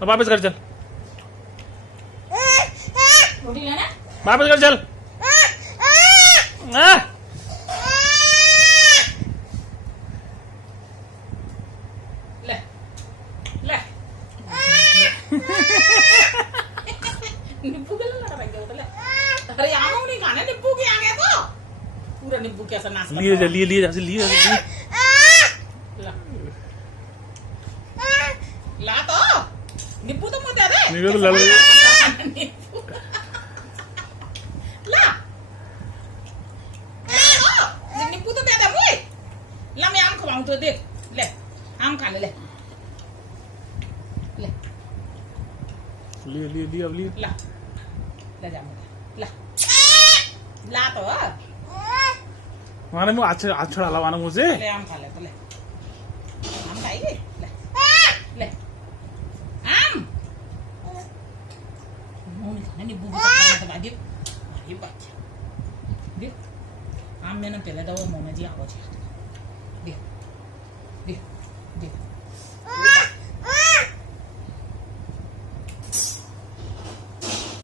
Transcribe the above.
अब वापस कर चल, रोटी लेना वापस कर चल। आ! ले ले नींबू के लगा रख गया ले। अरे आम नहीं खाने नींबू के आगे तो पूरा नींबू कैसा नाश कर लिए जा, लिए जा, लिए जा। ला ला तो नींबू तो मुझे दे दे नींबू तो ला ले। नींबू ला नींबू तो दे दे मुझे ला मैं आम खवाऊं तो देख ले आम खा ले ले ले लिए लिए लिए अब लिए। ला ले जा मुझे ला ला तो माने मुझे अच्छा डाला माने मुझे। ले आम खा ले तो ले आम खाएगी ले ले आम मुंह नहीं खाना नींबू भी खाना तो बाद ये बात देख आम मैंने पहले तो वो मुंह में जी आवाज देख देख देख